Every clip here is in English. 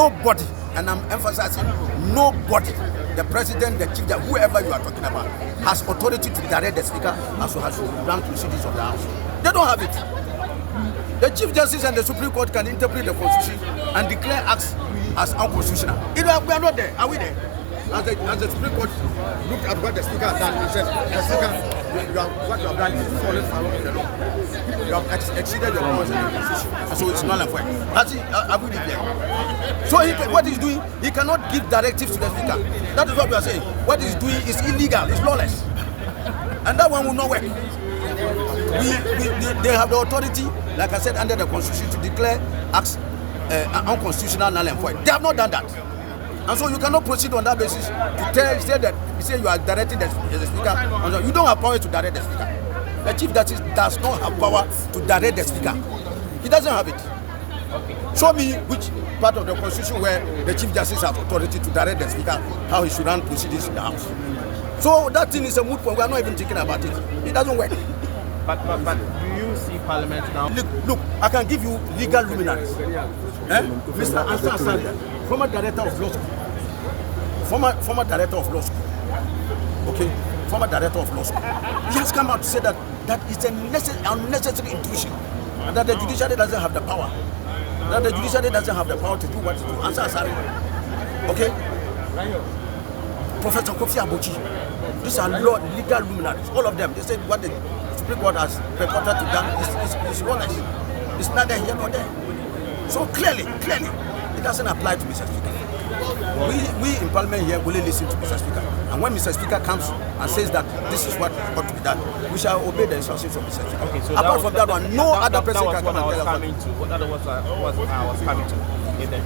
nobody, and I'm emphasizing nobody, the president, the chief, whoever you are talking about, has authority to direct the speaker as to how to run proceedings of the house. They don't have it. The Chief Justice and the Supreme Court can interpret the Constitution and declare acts as unconstitutional. We are not there. Are we there? As the Supreme Court looked at what the Speaker has done, he said, the Speaker, what you have done is falling foul of the law. You have exceeded your powers in the Constitution. And so it's null and void. Are we there? So what he's doing, he cannot give directives to the Speaker. That is what we are saying. What he's doing is illegal, it's lawless. And that one will not work. They have the authority, like I said, under the Constitution to declare acts unconstitutional, null and void. They have not done that. And so you cannot proceed on that basis to say you are directing the Speaker. You don't have power to direct the Speaker. The Chief Justice does not have power to direct the Speaker. He doesn't have it. Okay. Show me which part of the Constitution where the Chief Justice has authority to direct the Speaker how he should run proceedings in the House. So that thing is a moot point. We are not even thinking about it. It doesn't work. But do you see Parliament now? Look, I can give you legal luminaries. Mr. Ansar Sanda, former director of law school. Former director of law school. Okay, former director of law school. He has come out to say that it's an unnecessary intrusion, and that the judiciary doesn't have the power. That the judiciary doesn't have the power to do what to do. Ansar Sanda. Okay. Professor Kofi Abochi. These are legal luminaries. All of them. They said what the Supreme Court has purported to done is lawless. It's neither here nor there. So clearly, it doesn't apply to Mr. Speaker. We in Parliament here will listen to Mr. Speaker. And when Mr. Speaker comes and says that this is what ought to be done, we shall obey the instructions of Mr. Speaker. Okay, so apart from that one, no other person can come and tell us what I was coming to. If the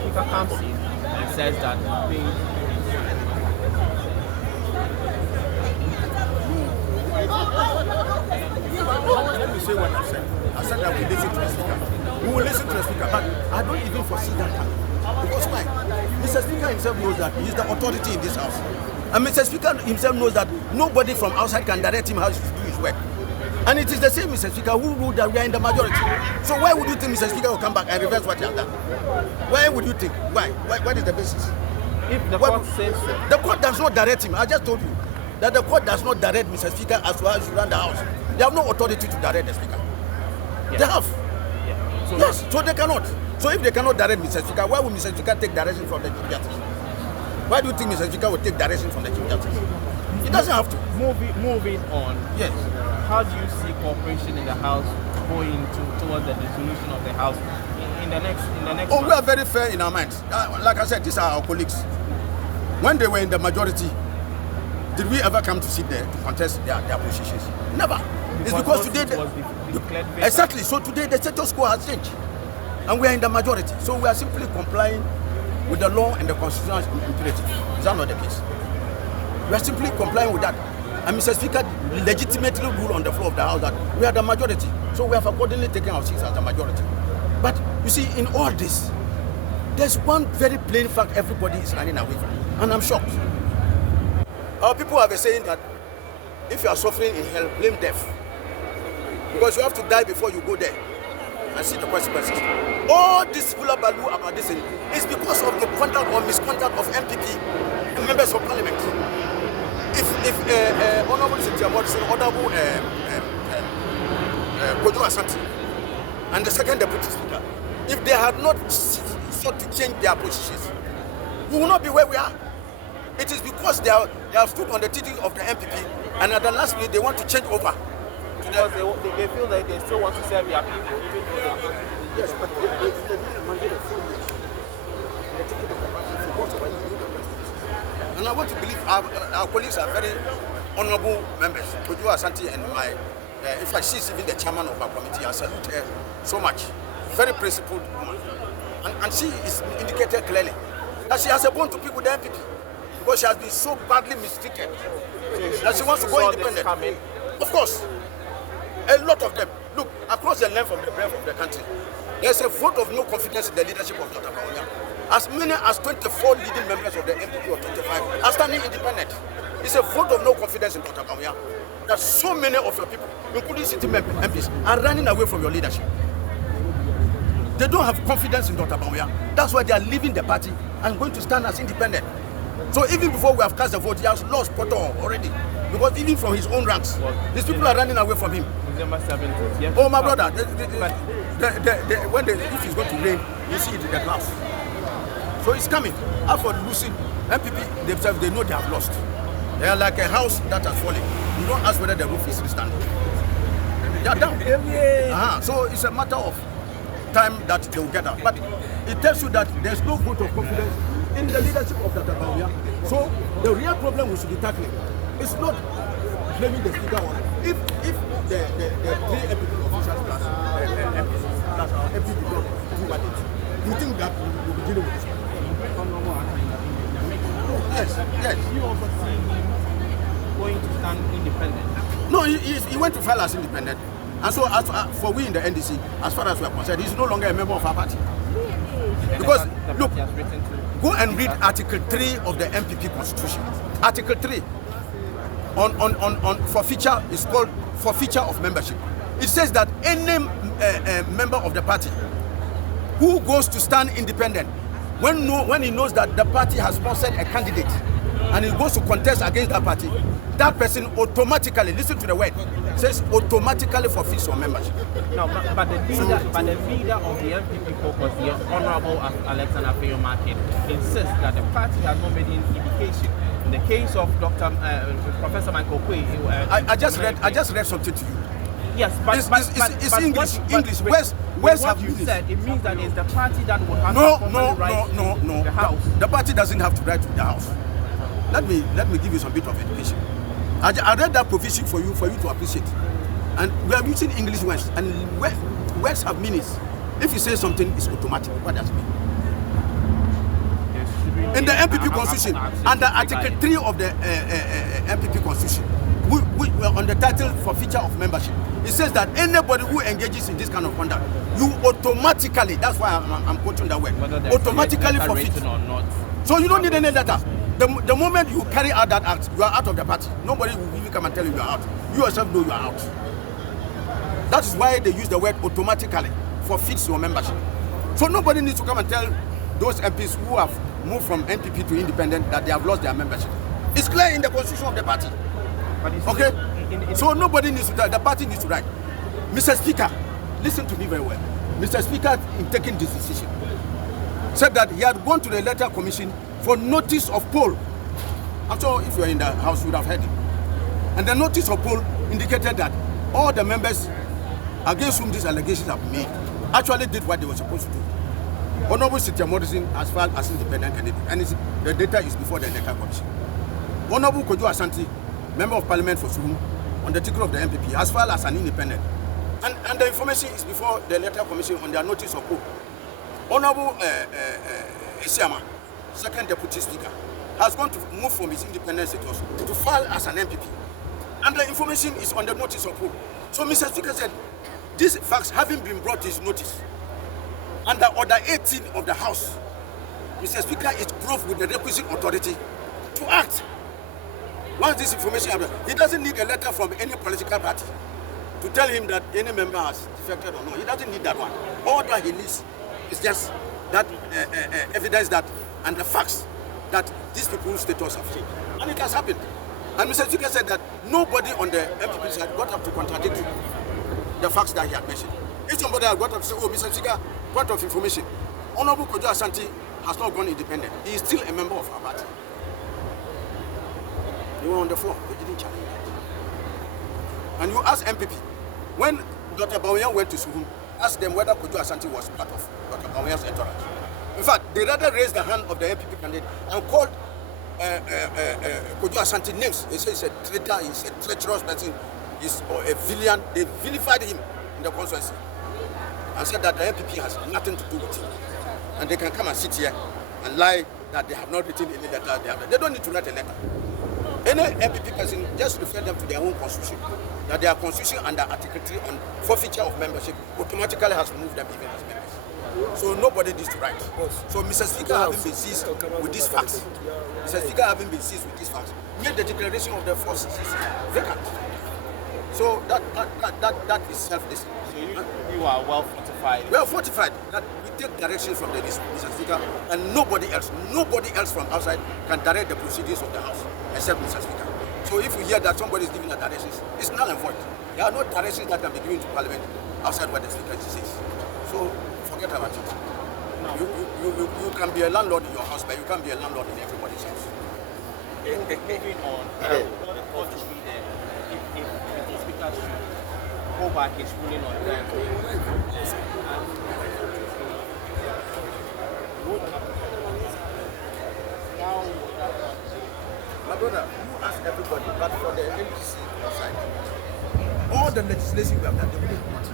Speaker comes in and says that let me say what I said. I said that we listen to the Speaker. We will listen to the Speaker, but I don't even foresee that coming. Because why? Mr. Speaker himself knows that he is the authority in this house. And Mr. Speaker himself knows that nobody from outside can direct him how to do his work. And it is the same Mr. Speaker who ruled that we are in the majority. So why would you think Mr. Speaker will come back and reverse what he has done? Why would you think? Why? What is the basis? If the court says so. The court does not direct him. I just told you that the court does not direct Mr. Speaker as to how he should run the house. They have no authority to direct the Speaker. Yeah. They have. Yeah. So they cannot. So if they cannot direct Mr. Speaker, why would Mr. Speaker take direction from the Chief Justice? Why do you think Mr. Speaker will take direction from the Chief Justice? He doesn't have to. Moving on. Yes. How do you see cooperation in the House going towards the dissolution of the House in the next we are very fair in our minds. Like I said, these are our colleagues. When they were in the majority, did we ever come to sit there to contest their positions? Never. It's because today exactly. So today the status quo has changed, and we are in the majority. So we are simply complying with the law and the constitutional imperative. Is that not the case? We are simply complying with that. And Mr. Speaker legitimately ruled on the floor of the House that we are the majority. So we have accordingly taken our seats as the majority. But you see, in all this, there's one very plain fact everybody is running away from, and I'm shocked. Our people have been saying that if you are suffering in hell, blame death. Because you have to die before you go there and see the consequences. All this hullabaloo about this is because of the conduct or misconduct of MPP and members of Parliament. If Honorable Cynthia Morrison, Honorable Kojo Asante, and the second Deputy Speaker, if they had not sought to change their positions, we will not be where we are. It is because they have stood on the teaching of the MPP, and at the last minute they want to change over. Because they feel that they still want to serve their people, even though they... Yes, but they didn't mandate a full year. And I want to believe our colleagues are very honorable members. Kojo Asante and my, in fact, she's even the chairman of our committee. I salute her so much. Very principled woman. And she is indicated clearly that she has a bond to pick with the MPP because she has been so badly mistreated that she wants to go independent. Of course, a lot of them. Look, across the length of the breadth of the country, there's a vote of no confidence in the leadership of Dr. Bawumia. As many as 24 leading members of the MPP or 25 are standing independent. It's a vote of no confidence in Dr. Bawumia that so many of your people, including city MPs, are running away from your leadership. They don't have confidence in Dr. Bawumia. That's why they are leaving the party and going to stand as independent. So even before we have cast the vote, he has lost Poto already. Because even from his own ranks, these people are running away from him. December 17th. Yes. Oh, my brother, if it's going to rain, you see it in the clouds. So it's coming. As for losing, MPP themselves, they know they have lost. They are like a house that has fallen. You don't ask whether the roof is standing. They are down. So it's a matter of time that they will get out. But it tells you that there's no vote of confidence in the leadership of Dr. Bawumia. So the real problem we should be tackling is not blaming the speaker on. If the three MPP officials plus our MPP don't do what it, you think that we'll be dealing with this? Yes. You also see him going to stand independent? No, he went to file as independent. And so as for we in the NDC, as far as we are concerned, he's no longer a member of our party. Because, look, go and read Article 3 of the MPP Constitution. Article 3 on forfeiture is called forfeiture of membership. It says that any member of the party who goes to stand independent, when he knows that the party has sponsored a candidate and he goes to contest against that party, that person automatically, listen to the word, says automatically forfeits your membership. No, but the leader of the MPP caucus, the Honorable Alexander Market, insists that the party has not made any indication. In the case of Professor Michael Quay, I just read something to you. Yes, but it's English. Where's have you said? It means that it's the party that would have the House. The party doesn't have to write to the House. Let me give you some bit of education. I read that provision for you to appreciate. And we are using English words, and words have meanings. If you say something, it's automatic. What does it mean? In the MPP Constitution, under Article 3 of the MPP Constitution, we on the title for feature of membership, it says that anybody who engages in this kind of conduct, you automatically, that's why I'm quoting that word, automatically forfeit. So you don't need any letter. The moment you carry out that act, you are out of the party. Nobody will even come and tell you are out. You yourself know you are out. That is why they use the word automatically, forfeits your membership. So nobody needs to come and tell those MPs who have moved from NPP to independent that they have lost their membership. It's clear in the constitution of the party. Okay? So nobody needs to, the party needs to write. Mr. Speaker, listen to me very well. Mr. Speaker, in taking this decision, said that he had gone to the electoral commission for notice of poll. I'm sure if you are in the house, you would have heard it. And the notice of poll indicated that all the members against whom these allegations have been made actually did what they were supposed to do. Honorable Cynthia Morrison has filed as independent candidate, and the data is before the electoral commission. Honorable Kojo Asante, member of parliament for Surum, on the ticket of the MPP, has filed as an independent. And the information is before the electoral commission on their notice of poll. Honorable Isiama, second deputy speaker, has gone to move from his independent status to file as an MPP. And the information is on the notice of poll. So Mr. Speaker said, these facts having been brought to his notice, under Order 18 of the House, Mr. Speaker is proved with the requisite authority to act. Once this information happens, he doesn't need a letter from any political party to tell him that any member has defected or not. He doesn't need that one. All that he needs is just that evidence that and the facts that these people's status have changed. And it has happened. And Mr. Speaker said that nobody on the MPP side got up to contradict the facts that he had mentioned. If somebody had got up to say, oh, Mr. Speaker, point of information, Honorable Kojo Asante has not gone independent. He is still a member of our party. They were on the floor. They didn't challenge that. And you ask MPP, when Dr. Bawumia went to Suhum, ask them whether Kojo Asante was part of Dr. Bawumia's entourage. In fact, they rather raised the hand of the MPP candidate and called Kojo Asante names. They say he's a traitor, he's a treacherous person, he's a villain. They vilified him in the constituency and said that the MPP has nothing to do with him. And they can come and sit here and lie that they have not written any letter. They don't need to write a letter. Any MPP person, just refer them to their own constitution. That their constitution under Article 3 on forfeiture of membership automatically has removed them even as members. So nobody needs to write. So Mr. Speaker, having been seized with these facts, made the declaration of the forces vacant. So that is self-discipline. So you are well fortified fortified. We are fortified that we take direction from the Mr. Speaker, and nobody else from outside can direct the proceedings of the House except Mr. Speaker. So if you hear that somebody is giving the directions, it's null and void. There are no directions that can be given to Parliament outside what the Speaker says. So forget about it. No. You can be a landlord in your house, but you can't be a landlord in everybody's house. Moving on, what should be there if the Speaker should go back his ruling on that? My brother, you ask everybody, but for the NGC side, all the legislation we have done, they wouldn't want it.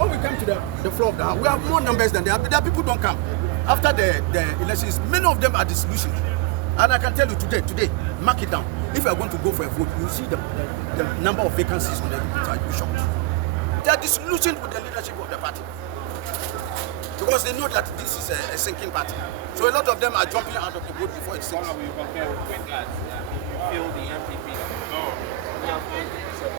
When we come to the floor of the House, we have more numbers than there. There are people who don't come. After the elections, many of them are disillusioned. And I can tell you today, mark it down. If you are going to go for a vote, you see the number of vacancies on the side, you'll be shocked. They are disillusioned with the leadership of the party. Because they know that this is a sinking party. So a lot of them are jumping out of the boat before it sinks. How will you compare with that? You feel the MP